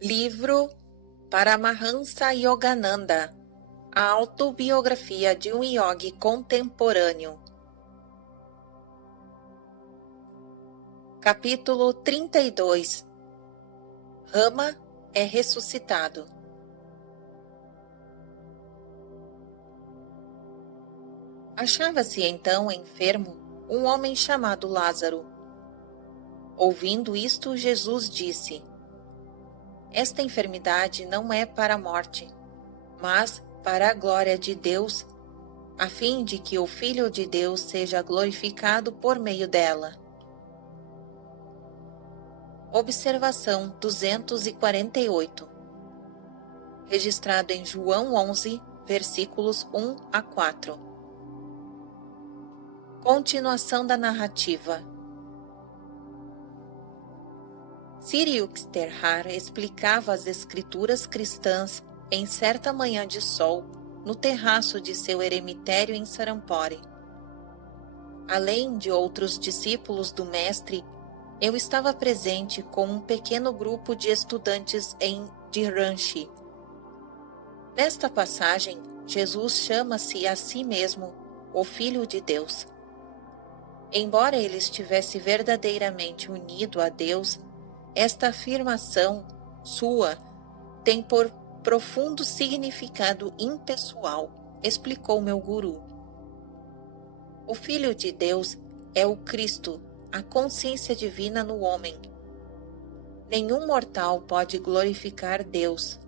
Livro Paramahansa Yogananda, a autobiografia de um yogi contemporâneo. Capítulo 32. Rama é ressuscitado. Achava-se então enfermo um homem chamado Lázaro. Ouvindo isto, Jesus disse: Esta enfermidade não é para a morte, mas para a glória de Deus, a fim de que o Filho de Deus seja glorificado por meio dela. Observação 248. Registrado em João 11, versículos 1 a 4. Continuação da narrativa. Sri Yukteswar explicava as escrituras cristãs em certa manhã de sol no terraço de seu eremitério em Sarampore. Além de outros discípulos do mestre, eu estava presente com um pequeno grupo de estudantes em Dhranchi. Nesta passagem, Jesus chama-se a si mesmo o Filho de Deus. Embora ele estivesse verdadeiramente unido a Deus, esta afirmação sua tem por profundo significado impessoal, explicou meu guru. O Filho de Deus é o Cristo, a consciência divina no homem. Nenhum mortal pode glorificar Deus.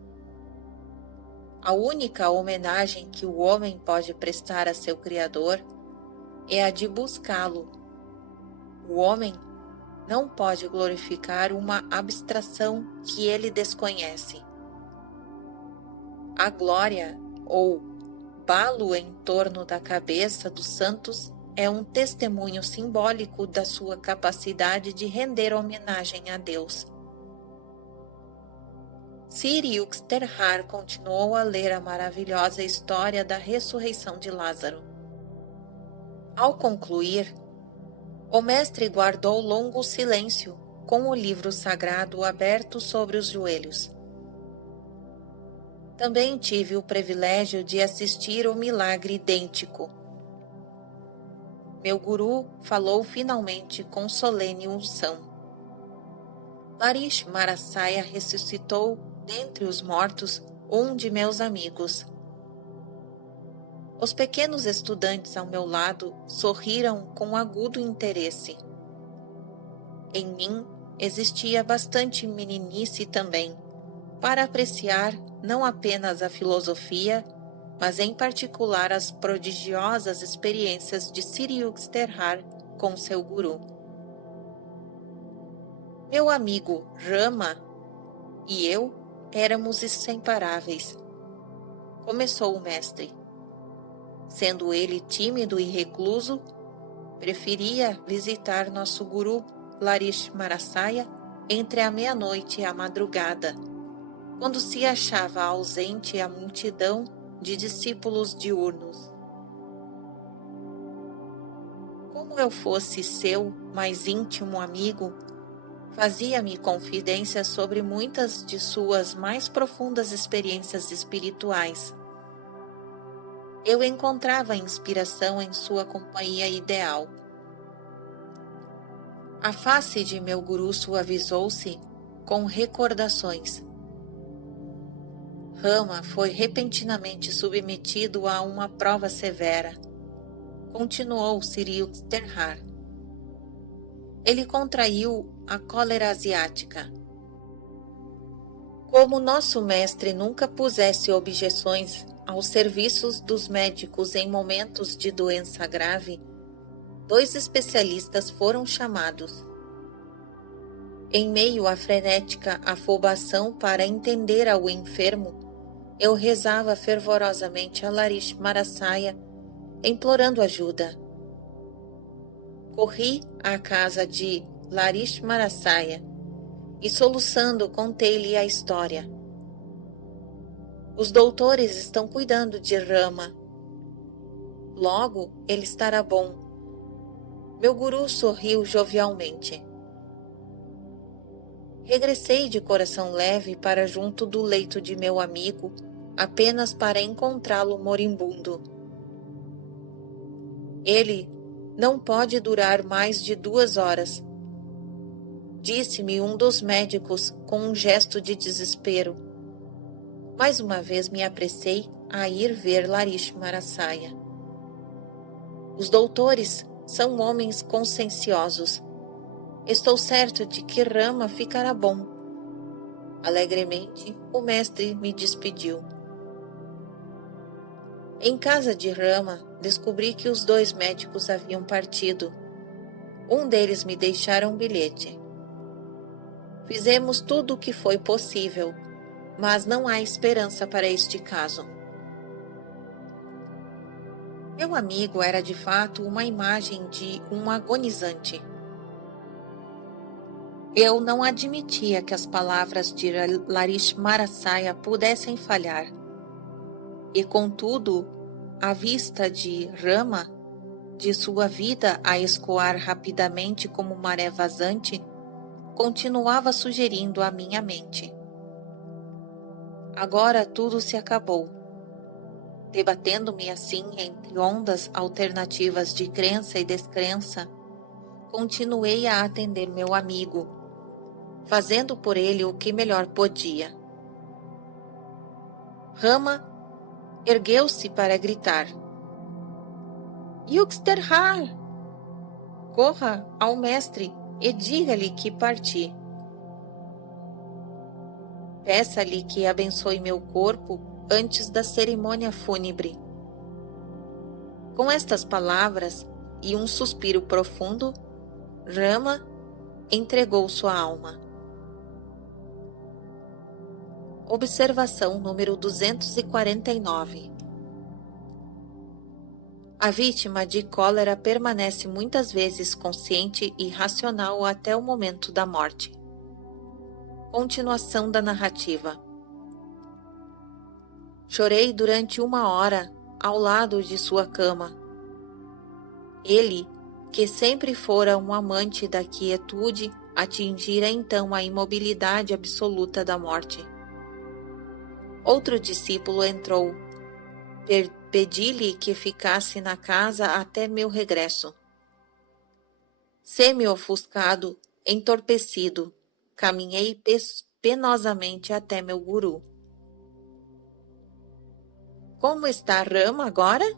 A única homenagem que o homem pode prestar a seu Criador é a de buscá-lo. O homem não pode glorificar uma abstração que ele desconhece. A glória, ou balo em torno da cabeça dos santos, é um testemunho simbólico da sua capacidade de render homenagem a Deus. Sri Yukteswar continuou a ler a maravilhosa história da ressurreição de Lázaro. Ao concluir, o mestre guardou longo silêncio, com o livro sagrado aberto sobre os joelhos. Também tive o privilégio de assistir o milagre idêntico. Meu guru falou finalmente com solene unção. Lakshmarasaya ressuscitou dentre os mortos um de meus amigos. Os pequenos estudantes ao meu lado sorriram com agudo interesse. Em mim existia bastante meninice também, para apreciar não apenas a filosofia, mas em particular as prodigiosas experiências de Sri Yukteswar com seu guru. Meu amigo Rama e eu éramos inseparáveis. Começou o mestre. Sendo ele tímido e recluso, preferia visitar nosso guru Lakshmarasaya entre a meia-noite e a madrugada, quando se achava ausente a multidão de discípulos diurnos. Como eu fosse seu mais íntimo amigo, fazia-me confidências sobre muitas de suas mais profundas experiências espirituais. Eu encontrava inspiração em sua companhia ideal. A face de meu guru suavizou-se com recordações. Rama foi repentinamente submetido a uma prova severa. Continuou Sri Yukteswar. Ele contraiu a cólera asiática. Como nosso mestre nunca pusesse objeções aos serviços dos médicos em momentos de doença grave, 2 especialistas foram chamados. Em meio à frenética afobação para entender ao enfermo, eu rezava fervorosamente a Lakshmarasaya, implorando ajuda. Corri à casa de Lakshmarasaya e, soluçando, contei-lhe a história. Os doutores estão cuidando de Rama. Logo ele estará bom. Meu guru sorriu jovialmente. Regressei de coração leve para junto do leito de meu amigo, apenas para encontrá-lo moribundo. Ele não pode durar mais de 2 horas, disse-me um dos médicos com um gesto de desespero. Mais uma vez me apressei a ir ver Larish Marasaya. Os doutores são homens conscienciosos. Estou certo de que Rama ficará bom. Alegremente, o mestre me despediu. Em casa de Rama, descobri que os 2 médicos haviam partido. Um deles me deixara um bilhete. Fizemos tudo o que foi possível, mas não há esperança para este caso. Meu amigo era de fato uma imagem de um agonizante. Eu não admitia que as palavras de Larish Marasaya pudessem falhar. E contudo, à vista de Rama, de sua vida a escoar rapidamente como maré vazante, continuava sugerindo à minha mente. Agora tudo se acabou. Debatendo-me assim entre ondas alternativas de crença e descrença, continuei a atender meu amigo, fazendo por ele o que melhor podia. Rama ergueu-se para gritar. Yugsterhar! Corra ao mestre e diga-lhe que parti. Peça-lhe que abençoe meu corpo antes da cerimônia fúnebre. Com estas palavras e um suspiro profundo, Rama entregou sua alma. Observação número 249. A vítima de cólera permanece muitas vezes consciente e racional até o momento da morte. Continuação da narrativa. Chorei durante 1 hora ao lado de sua cama. Ele, que sempre fora um amante da quietude, atingira então a imobilidade absoluta da morte. Outro discípulo entrou. Pedi-lhe que ficasse na casa até meu regresso. Semi-ofuscado, entorpecido, caminhei penosamente até meu guru. Como está Rama agora?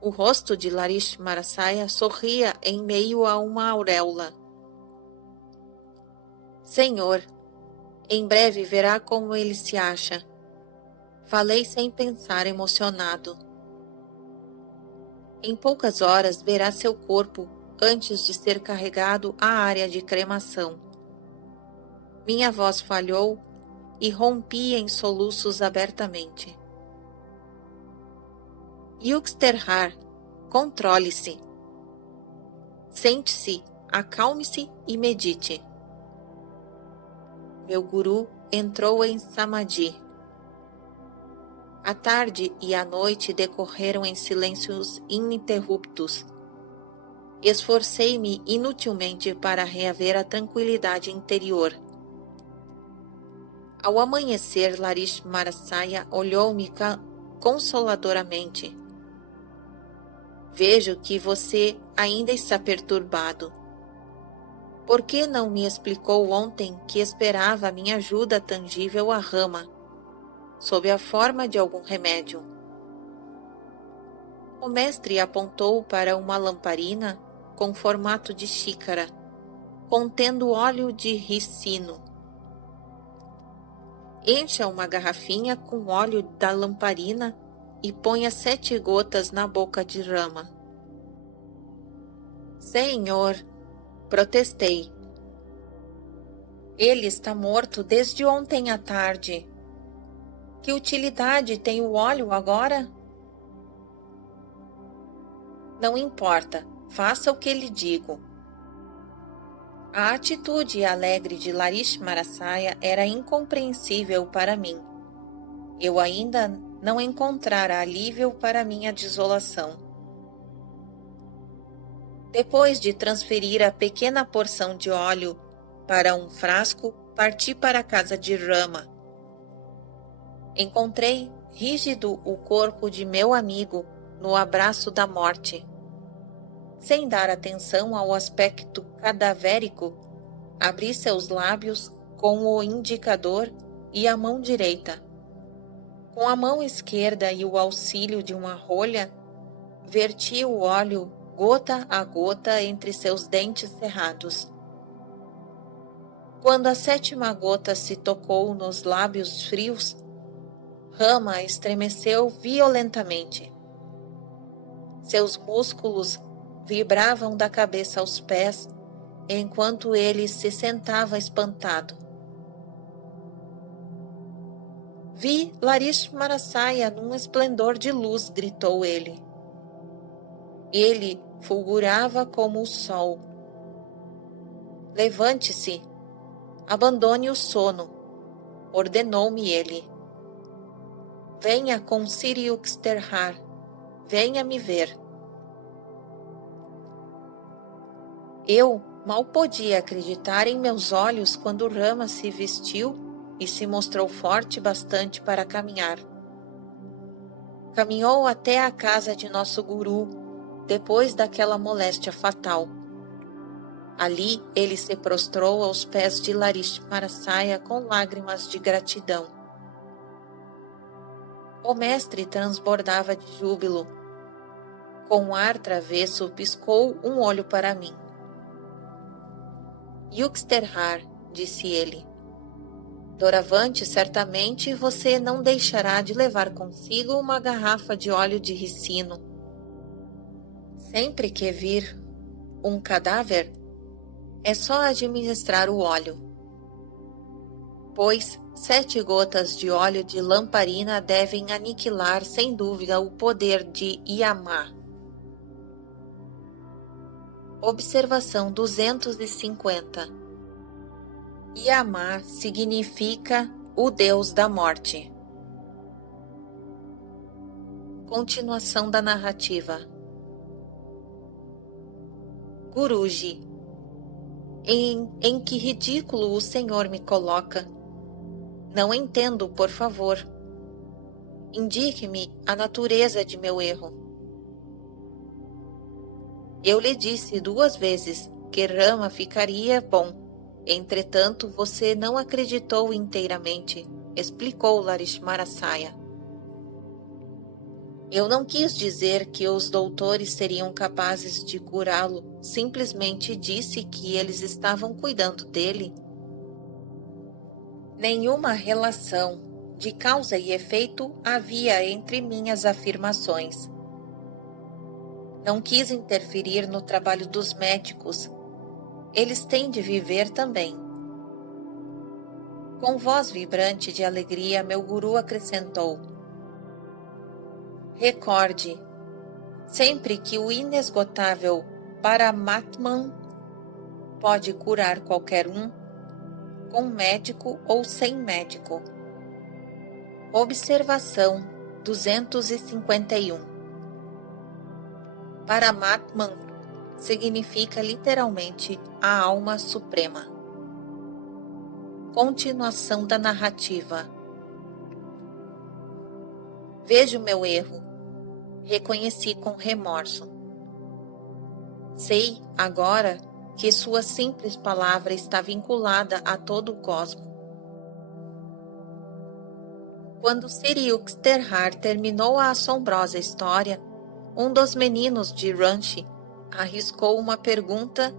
O rosto de Larish Marasaya sorria em meio a uma auréola. Senhor, em breve verá como ele se acha. Falei sem pensar, emocionado. Em poucas horas verá seu corpo antes de ser carregado à área de cremação. Minha voz falhou e rompi em soluços abertamente. Yugsterhar, controle-se. Sente-se, acalme-se e medite. Meu guru entrou em Samadhi. A tarde e a noite decorreram em silêncios ininterruptos. Esforcei-me inutilmente para reaver a tranquilidade interior. Ao amanhecer, Larish Marasaya olhou-me consoladoramente. Vejo que você ainda está perturbado. Por que não me explicou ontem que esperava a minha ajuda tangível a Rama, sob a forma de algum remédio? O mestre apontou para uma lamparina com formato de xícara, contendo óleo de ricino. Encha uma garrafinha com óleo da lamparina e ponha 7 gotas na boca de Rama. Senhor, protestei. Ele está morto desde ontem à tarde. Que utilidade tem o óleo agora? Não importa, faça o que lhe digo. A atitude alegre de Larish Marasaya era incompreensível para mim. Eu ainda não encontrara alívio para minha desolação. Depois de transferir a pequena porção de óleo para um frasco, parti para a casa de Rama. Encontrei rígido o corpo de meu amigo no abraço da morte. Sem dar atenção ao aspecto cadavérico, abri seus lábios com o indicador e a mão direita. Com a mão esquerda e o auxílio de uma rolha, verti o óleo gota a gota entre seus dentes cerrados. Quando a 7ª gota se tocou nos lábios frios, Rama estremeceu violentamente. Seus músculos vibravam da cabeça aos pés, enquanto ele se sentava espantado. Vi Lakshmanasaya num esplendor de luz, gritou ele. Ele fulgurava como o sol. Levante-se, abandone o sono, ordenou-me ele. Venha com Sri Yukteswar, venha me ver. Eu mal podia acreditar em meus olhos quando Rama se vestiu e se mostrou forte bastante para caminhar. Caminhou até a casa de nosso guru, depois daquela moléstia fatal. Ali ele se prostrou aos pés de Lakshmanasaya com lágrimas de gratidão. O mestre transbordava de júbilo. Com um ar travesso, piscou um olho para mim. Yukteswar, disse ele, doravante certamente você não deixará de levar consigo uma garrafa de óleo de ricino. Sempre que vir um cadáver, é só administrar o óleo, pois 7 gotas de óleo de lamparina devem aniquilar sem dúvida o poder de Yama. Observação 250. Yama significa o Deus da morte. Continuação da narrativa. Guruji, em que ridículo o Senhor me coloca? Não entendo, por favor. Indique-me a natureza de meu erro. Eu lhe disse 2 vezes que Rama ficaria bom. Entretanto, você não acreditou inteiramente, explicou Lakshmanasaya. Eu não quis dizer que os doutores seriam capazes de curá-lo, simplesmente disse que eles estavam cuidando dele. Nenhuma relação de causa e efeito havia entre minhas afirmações. Não quis interferir no trabalho dos médicos. Eles têm de viver também. Com voz vibrante de alegria, meu guru acrescentou: recorde, sempre que o inesgotável Paramatman pode curar qualquer um, com médico ou sem médico. Observação 251. Paramatman significa literalmente a alma suprema. Continuação da narrativa. Vejo meu erro. Reconheci com remorso. Sei, agora, que sua simples palavra está vinculada a todo o cosmo. Quando Sri Yukteswar terminou a assombrosa história, um dos meninos de Ranchi arriscou uma pergunta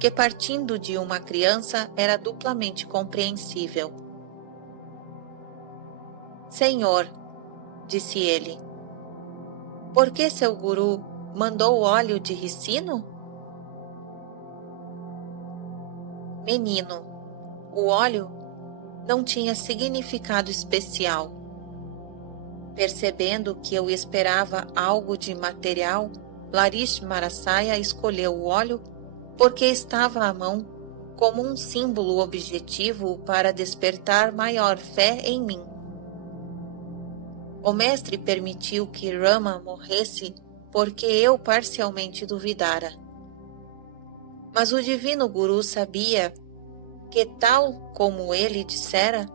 que, partindo de uma criança, era duplamente compreensível. Senhor, disse ele, por que seu guru mandou óleo de ricino? Menino, o óleo não tinha significado especial. Percebendo que eu esperava algo de material, Lakshmanasaya escolheu o óleo porque estava à mão como um símbolo objetivo para despertar maior fé em mim. O mestre permitiu que Rama morresse porque eu parcialmente duvidara. Mas o divino guru sabia que, tal como ele dissera,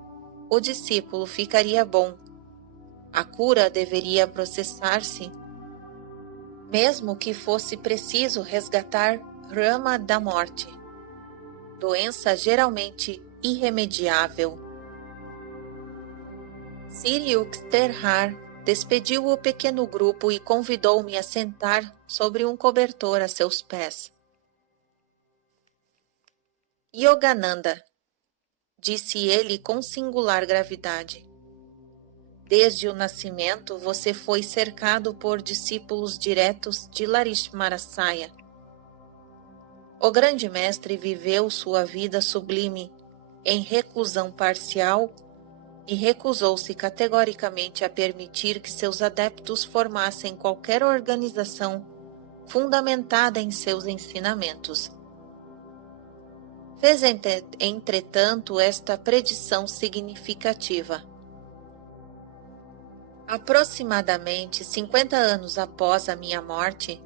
o discípulo ficaria bom. A cura deveria processar-se, mesmo que fosse preciso resgatar Rama da morte, doença geralmente irremediável. Sir Yuxterhar despediu o pequeno grupo e convidou-me a sentar sobre um cobertor a seus pés. Yogananda, disse ele com singular gravidade, desde o nascimento você foi cercado por discípulos diretos de Larismarasaya. O grande mestre viveu sua vida sublime em reclusão parcial e recusou-se categoricamente a permitir que seus adeptos formassem qualquer organização fundamentada em seus ensinamentos. Fez, entretanto, esta predição significativa. Aproximadamente 50 anos após a minha morte,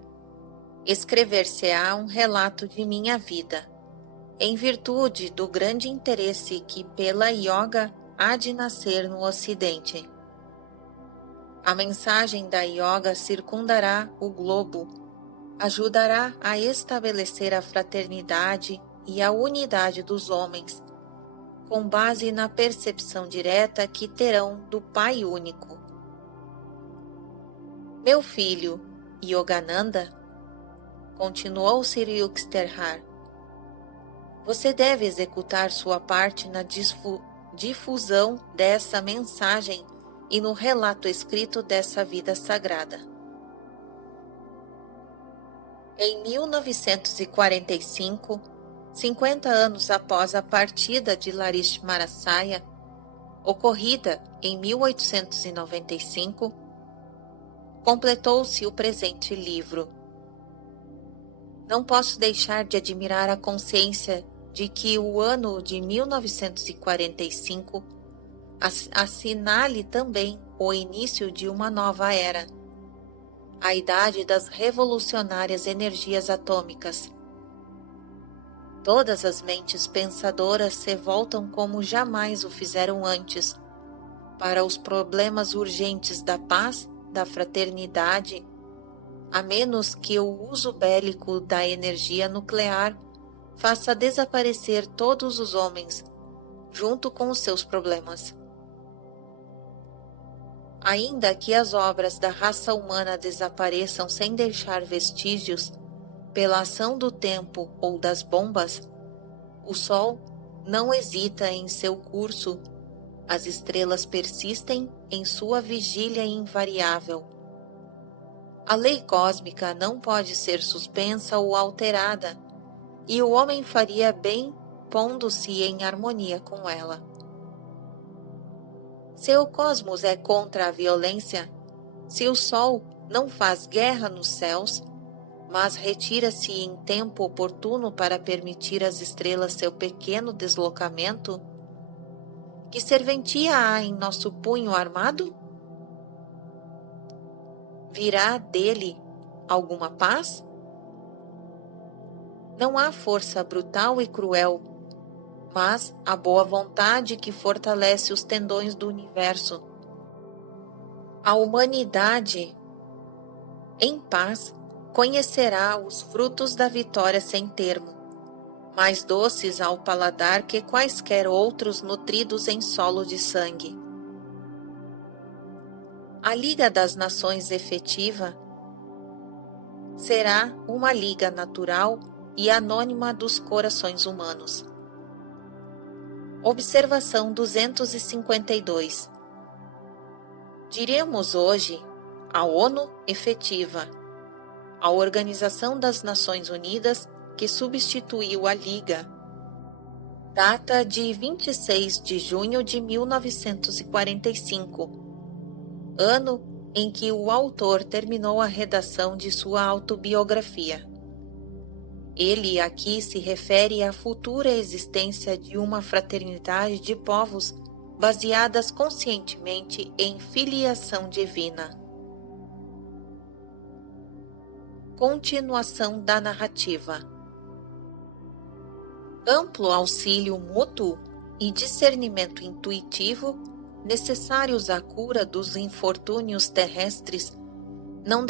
escrever-se-á um relato de minha vida, em virtude do grande interesse que pela yoga há de nascer no Ocidente. A mensagem da yoga circundará o globo, ajudará a estabelecer a fraternidade e a unidade dos homens, com base na percepção direta que terão do Pai único. Meu filho, Yogananda, continuou Sir Yuxterhar, você deve executar sua parte na difusão dessa mensagem e no relato escrito dessa vida sagrada. Em 1945, 50 anos após a partida de Larismarasaya, ocorrida em 1895, completou-se o presente livro. Não posso deixar de admirar a consciência de que o ano de 1945 assinale também o início de uma nova era, a idade das revolucionárias energias atômicas. Todas as mentes pensadoras se voltam como jamais o fizeram antes, para os problemas urgentes da paz, da fraternidade, a menos que o uso bélico da energia nuclear faça desaparecer todos os homens, junto com os seus problemas. Ainda que as obras da raça humana desapareçam sem deixar vestígios, pela ação do tempo ou das bombas, o Sol não hesita em seu curso, as estrelas persistem em sua vigília invariável. A lei cósmica não pode ser suspensa ou alterada, e o homem faria bem pondo-se em harmonia com ela. Se o cosmos é contra a violência, se o Sol não faz guerra nos céus, mas retira-se em tempo oportuno para permitir às estrelas seu pequeno deslocamento, que serventia há em nosso punho armado? Virá dele alguma paz? Não há força brutal e cruel, mas a boa vontade que fortalece os tendões do universo. A humanidade, em paz, conhecerá os frutos da vitória sem termo, mais doces ao paladar que quaisquer outros nutridos em solo de sangue. A Liga das Nações efetiva será uma liga natural e anônima dos corações humanos. Observação 252. Diremos hoje a ONU efetiva, a Organização das Nações Unidas que substituiu a Liga. Data de 26 de junho de 1945, ano em que o autor terminou a redação de sua autobiografia. Ele aqui se refere à futura existência de uma fraternidade de povos baseadas conscientemente em filiação divina. Continuação da narrativa. Amplo auxílio mútuo e discernimento intuitivo necessários à cura dos infortúnios terrestres não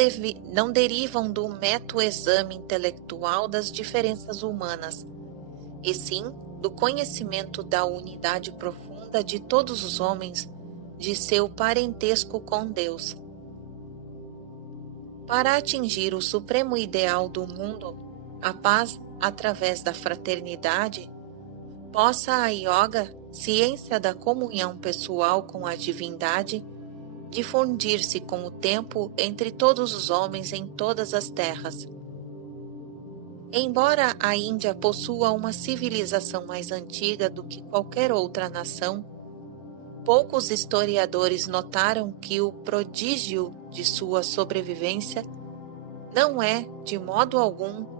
derivam do método exame intelectual das diferenças humanas, e sim do conhecimento da unidade profunda de todos os homens, de seu parentesco com Deus. Para atingir o supremo ideal do mundo, a paz através da fraternidade, possa a yoga, ciência da comunhão pessoal com a divindade, difundir-se com o tempo entre todos os homens em todas as terras. Embora a Índia possua uma civilização mais antiga do que qualquer outra nação, poucos historiadores notaram que o prodígio de sua sobrevivência não é, de modo algum,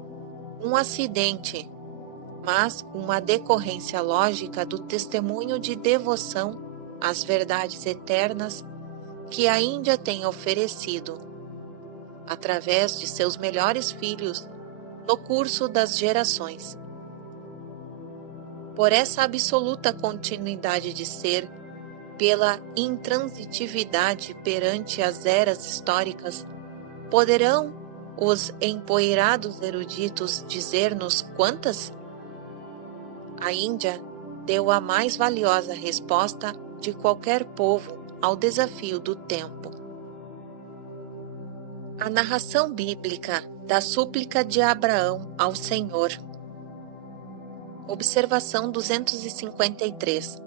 um acidente, mas uma decorrência lógica do testemunho de devoção às verdades eternas que a Índia tem oferecido, através de seus melhores filhos, no curso das gerações. Por essa absoluta continuidade de ser, pela intransitividade perante as eras históricas, poderão os empoeirados eruditos dizer-nos quantas? A Índia deu a mais valiosa resposta de qualquer povo ao desafio do tempo. A narração bíblica da súplica de Abraão ao Senhor. Observação 253.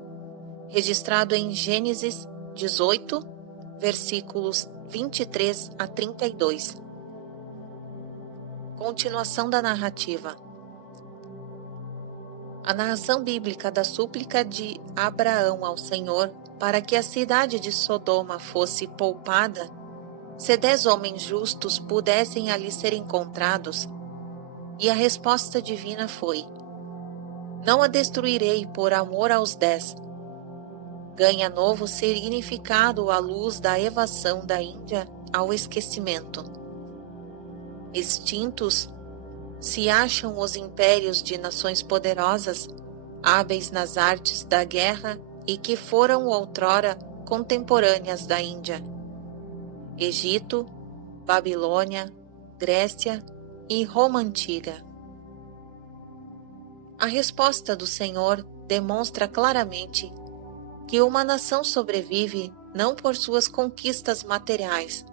Registrado em Gênesis 18, versículos 23 a 32. Continuação da narrativa. A narração bíblica da súplica de Abraão ao Senhor para que a cidade de Sodoma fosse poupada, se 10 homens justos pudessem ali ser encontrados, e a resposta divina foi: não a destruirei por amor aos 10. Ganha novo significado à luz da evasão da Índia ao esquecimento. Extintos se acham os impérios de nações poderosas, hábeis nas artes da guerra e que foram outrora contemporâneas da Índia: Egito, Babilônia, Grécia e Roma Antiga. A resposta do Senhor demonstra claramente que uma nação sobrevive não por suas conquistas materiais,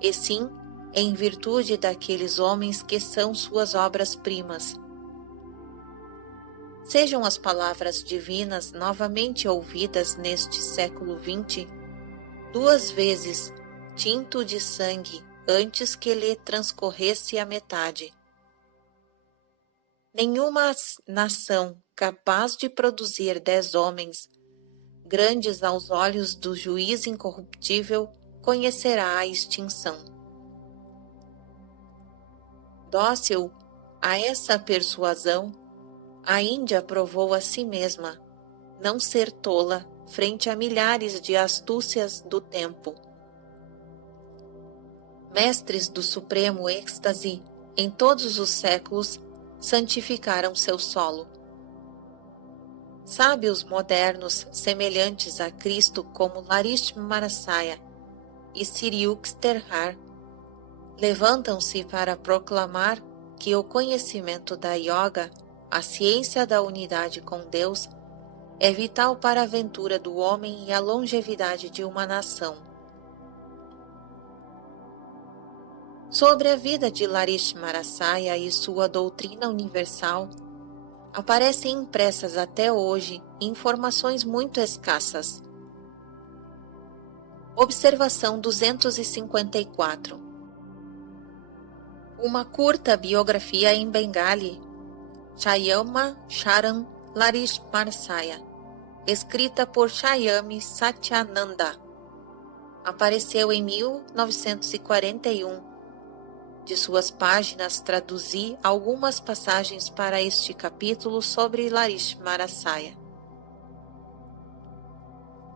e sim em virtude daqueles homens que são suas obras-primas. Sejam as palavras divinas novamente ouvidas neste século XX, 2 vezes tinto de sangue antes que lhe transcorresse a metade. Nenhuma nação capaz de produzir 10 homens, grandes aos olhos do juiz incorruptível, conhecerá a extinção. Dócil a essa persuasão, a Índia provou a si mesma não ser tola frente a milhares de astúcias do tempo. Mestres do supremo êxtase em todos os séculos santificaram seu solo. Sábios modernos semelhantes a Cristo como Larismarasaya e Siriuksterhar levantam-se para proclamar que o conhecimento da yoga, a ciência da unidade com Deus, é vital para a ventura do homem e a longevidade de uma nação. Sobre a vida de Larismarasaya e sua doutrina universal, aparecem impressas até hoje informações muito escassas. Observação 254. Uma curta biografia em Bengali, Shyama Sharan Larismarasaya, escrita por Shyami Satyananda, apareceu em 1941. De suas páginas traduzi algumas passagens para este capítulo sobre Larismarasaya.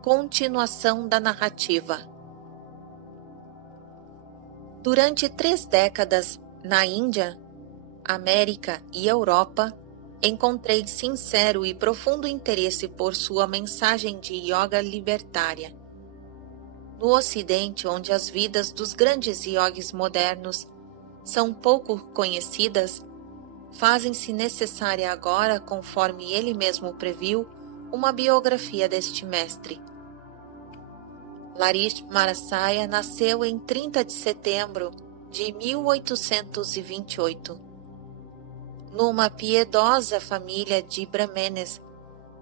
Continuação da narrativa. Durante 3 décadas, na Índia, América e Europa, encontrei sincero e profundo interesse por sua mensagem de yoga libertária. No Ocidente, onde as vidas dos grandes yogis modernos são pouco conhecidas, fazem-se necessária agora, conforme ele mesmo previu, uma biografia deste mestre. Larish Marasaya nasceu em 30 de setembro de 1828, numa piedosa família de brahmanes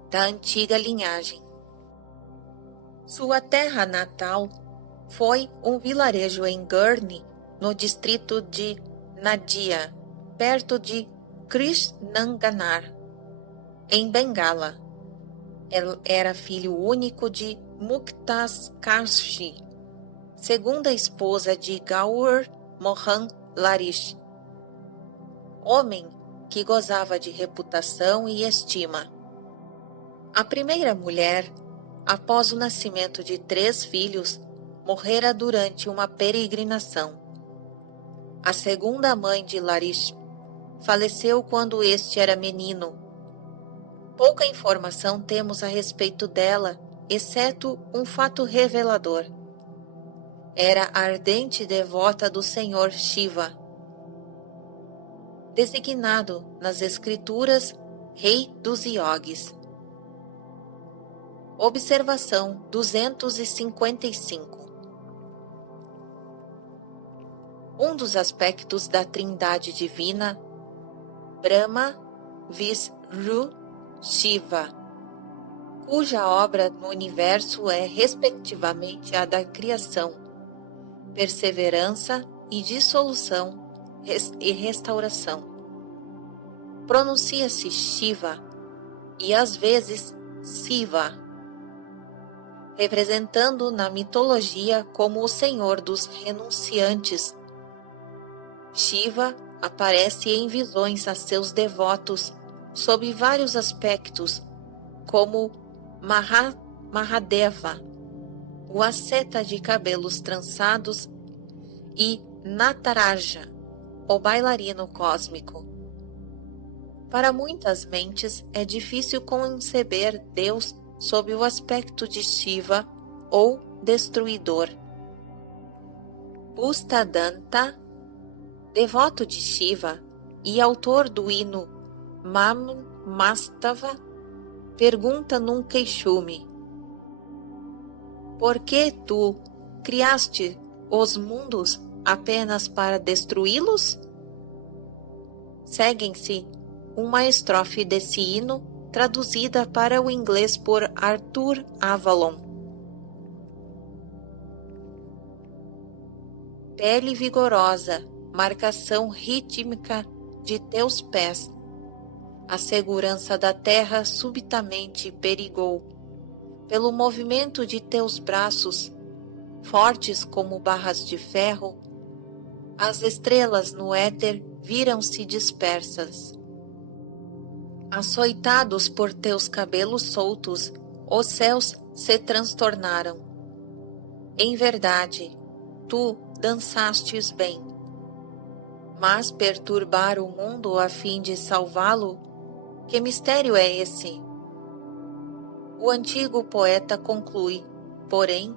da antiga linhagem. Sua terra natal foi um vilarejo em Gurney, no distrito de Nadia, perto de Krishnaganar, em Bengala. Ele era filho único de Muktas Kashi, segunda esposa de Gaur Mohan Larish, homem que gozava de reputação e estima. A primeira mulher, após o nascimento de 3 filhos, morrera durante uma peregrinação. A segunda mãe de Larish faleceu quando este era menino. Pouca informação temos a respeito dela, exceto um fato revelador. Era ardente devota do Senhor Shiva, designado nas escrituras Rei dos Yogis. Observação 255. Um dos aspectos da Trindade Divina, Brahma, Vishnu, Shiva, cuja obra no universo é respectivamente a da criação, perseverança e dissolução e restauração. Pronuncia-se Shiva e às vezes Siva, representando na mitologia como o senhor dos renunciantes. Shiva aparece em visões a seus devotos sob vários aspectos, como Mahadeva, o asceta de cabelos trançados, e Nataraja, o bailarino cósmico. Para muitas mentes é difícil conceber Deus sob o aspecto de Shiva ou destruidor. Bustadanta, devoto de Shiva e autor do hino Mam Mastava, pergunta num queixume: por que tu criaste os mundos apenas para destruí-los? Seguem-se uma estrofe desse hino traduzida para o inglês por Arthur Avalon. Pele vigorosa, marcação rítmica de teus pés, a segurança da terra subitamente perigou. Pelo movimento de teus braços, fortes como barras de ferro, as estrelas no éter viram-se dispersas. Açoitados por teus cabelos soltos, os céus se transtornaram. Em verdade, tu dançastes bem. Mas perturbar o mundo a fim de salvá-lo, que mistério é esse? O antigo poeta conclui, porém,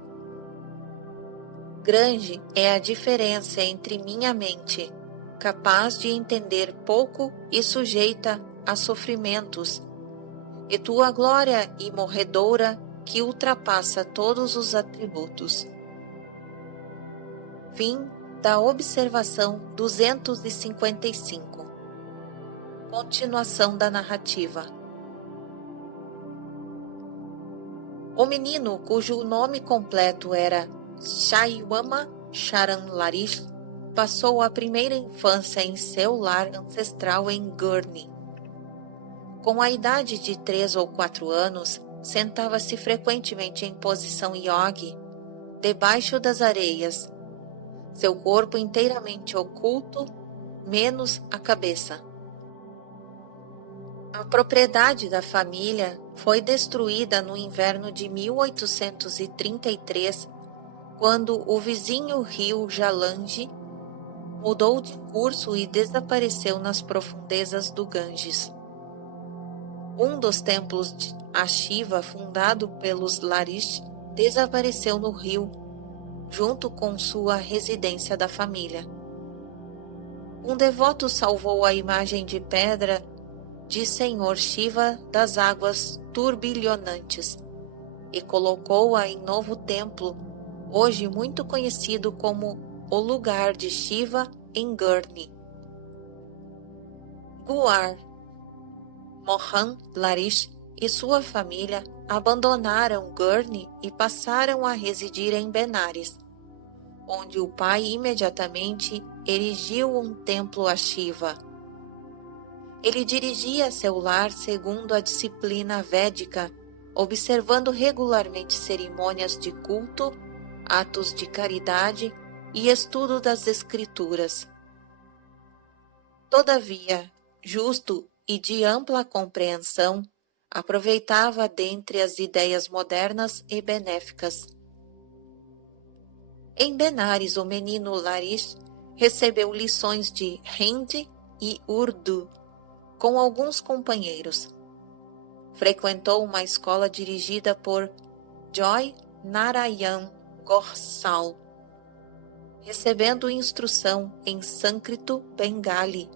grande é a diferença entre minha mente, capaz de entender pouco e sujeita a sofrimentos, e tua glória imorredoura que ultrapassa todos os atributos. Fim da observação 255. Continuação da narrativa. O menino, cujo nome completo era Shaiwama Charan Larish, passou a primeira infância em seu lar ancestral em Gurney. Com a idade de 3 ou 4 anos, sentava-se frequentemente em posição yogi, debaixo das areias, seu corpo inteiramente oculto, menos a cabeça. A propriedade da família foi destruída no inverno de 1833, quando o vizinho rio Jalange mudou de curso e desapareceu nas profundezas do Ganges. Um dos templos a Shiva fundado pelos Larish desapareceu no rio, junto com sua residência da família. Um devoto salvou a imagem de pedra de Senhor Shiva das águas turbilhonantes e colocou-a em novo templo, hoje muito conhecido como o lugar de Shiva em Gurney. Guar Mohan Larish e sua família abandonaram Gurney e passaram a residir em Benares, onde o pai imediatamente erigiu um templo a Shiva. Ele dirigia seu lar segundo a disciplina védica, observando regularmente cerimônias de culto, atos de caridade e estudo das escrituras. Todavia, justo e de ampla compreensão, aproveitava dentre as ideias modernas e benéficas. Em Benares, o menino Larish recebeu lições de Hindi e Urdu com alguns companheiros. Frequentou uma escola dirigida por Joy Narayan Gorsal, recebendo instrução em sânscrito, bengali,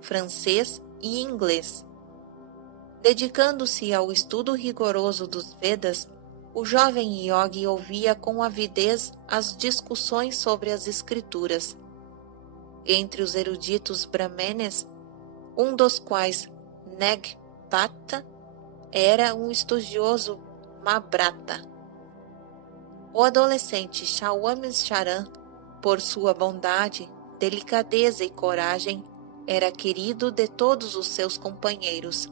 francês e inglês. Dedicando-se ao estudo rigoroso dos Vedas, o jovem yogi ouvia com avidez as discussões sobre as escrituras. Entre os eruditos brahmanes, um dos quais, Nagpata, era um estudioso Mahabharata. O adolescente Shawami Charan, por sua bondade, delicadeza e coragem, era querido de todos os seus companheiros.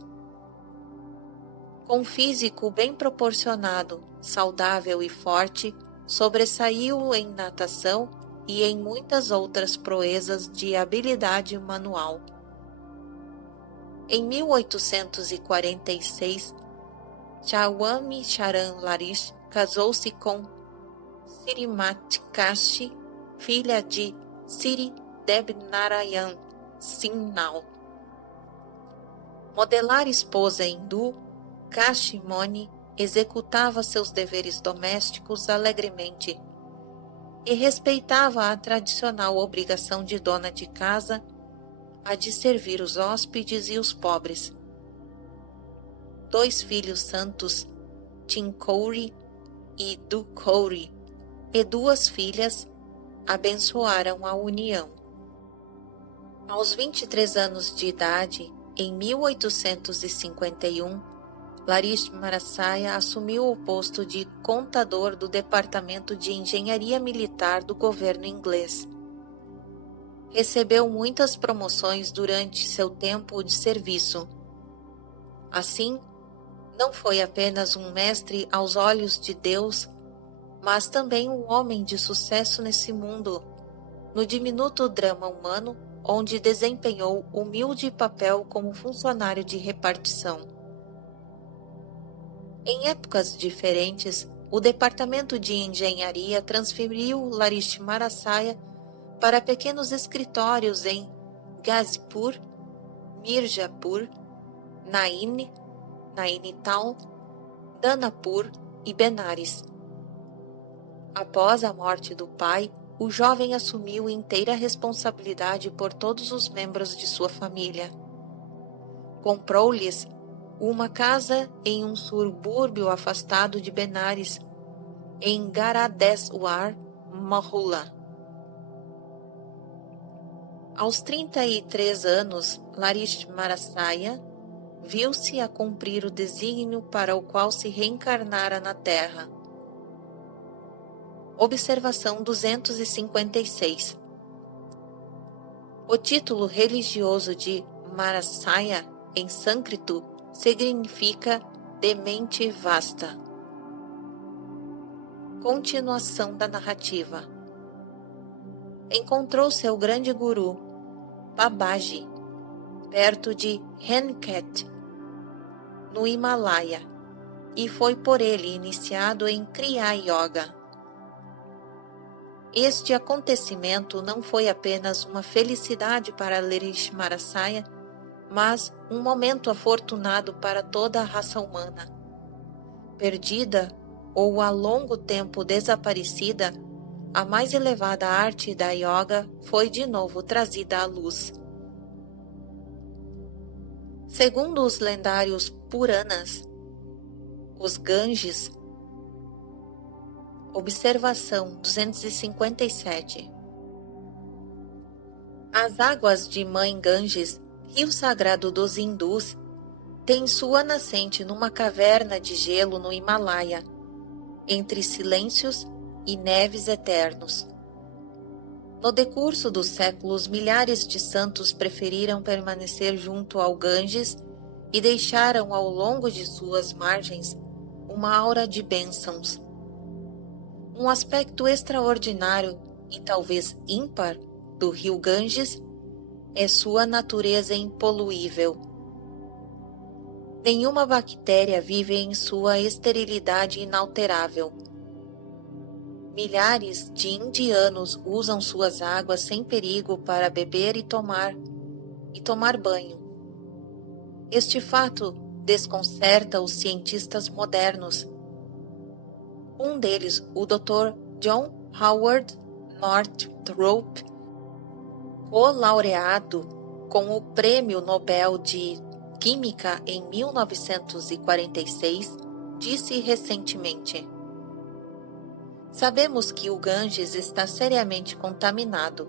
Com físico bem proporcionado, saudável e forte, sobressaiu em natação e em muitas outras proezas de habilidade manual. Em 1846, Shawami Charan Larish casou-se com Srimati Kashi, filha de Sri Debnarayan Singhal. Modelar esposa hindu, Kashimoni executava seus deveres domésticos alegremente e respeitava a tradicional obrigação de dona de casa, a de servir os hóspedes e os pobres. 2 filhos santos, Tinkouri e Dukouri, e 2 filhas, abençoaram a união. Aos 23 anos de idade, em 1851, Larish Marasaya assumiu o posto de contador do Departamento de Engenharia Militar do governo inglês. Recebeu muitas promoções durante seu tempo de serviço. Assim, não foi apenas um mestre aos olhos de Deus, mas também um homem de sucesso nesse mundo, no diminuto drama humano, onde desempenhou humilde papel como funcionário de repartição. Em épocas diferentes, o Departamento de Engenharia transferiu Larish Marasaya para pequenos escritórios em Ghazipur, Mirzapur, Nainital, Danapur e Benares. Após a morte do pai, o jovem assumiu inteira responsabilidade por todos os membros de sua família. Comprou-lhes uma casa em um subúrbio afastado de Benares, em Garadeswar, Mahula. Aos 33 anos, Larish Marasaya viu-se a cumprir o desígnio para o qual se reencarnara na Terra. Observação 256. O título religioso de Marasaya, em sânscrito, significa de mente vasta. Continuação da narrativa. Encontrou seu grande guru, Babaji, perto de Henket, no Himalaia, e foi por ele iniciado em Kriya Yoga. Este acontecimento não foi apenas uma felicidade para Larish Marasaya, mas um momento afortunado para toda a raça humana. Perdida ou há longo tempo desaparecida, a mais elevada arte da yoga foi de novo trazida à luz. Segundo os lendários Puranas, os Ganges, observação 257. As águas de Mãe Ganges, rio sagrado dos hindus, têm sua nascente numa caverna de gelo no Himalaia, entre silêncios e neves eternos. No decurso dos séculos, milhares de santos preferiram permanecer junto ao Ganges e deixaram ao longo de suas margens uma aura de bênçãos. Um aspecto extraordinário e talvez ímpar do rio Ganges é sua natureza impoluível. Nenhuma bactéria vive em sua esterilidade inalterável. Milhares de indianos usam suas águas sem perigo para beber e tomar banho. Este fato desconcerta os cientistas modernos. Um deles, o Dr. John Howard Northrop, co-laureado com o Prêmio Nobel de Química em 1946, disse recentemente: sabemos que o Ganges está seriamente contaminado.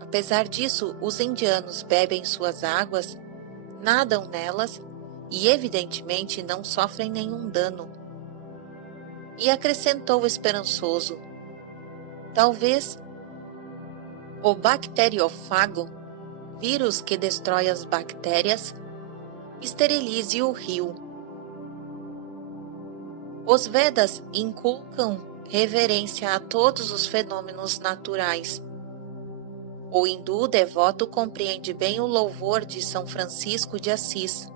Apesar disso, os indianos bebem suas águas, nadam nelas e evidentemente não sofrem nenhum dano. E acrescentou esperançoso: talvez o bacteriófago, vírus que destrói as bactérias, esterilize o rio. Os Vedas inculcam reverência a todos os fenômenos naturais. O hindu devoto compreende bem o louvor de São Francisco de Assis.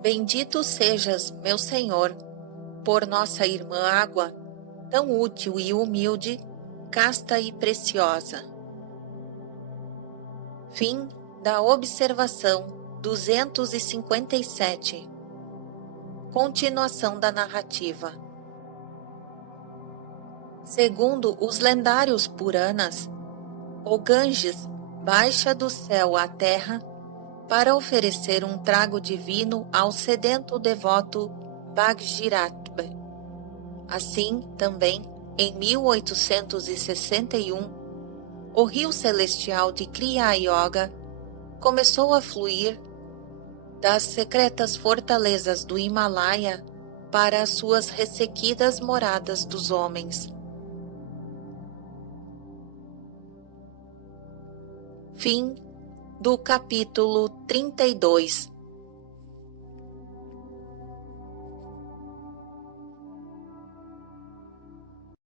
Bendito sejas, meu Senhor, por nossa irmã água, tão útil e humilde, casta e preciosa. Fim da observação 257. Continuação da narrativa. Segundo os lendários Puranas, o Ganges baixa do céu à terra para oferecer um trago divino ao sedento devoto Bhagirath. Assim, também, em 1861, o rio celestial de Kriya Yoga começou a fluir das secretas fortalezas do Himalaia para as suas ressequidas moradas dos homens. Fim do capítulo 32.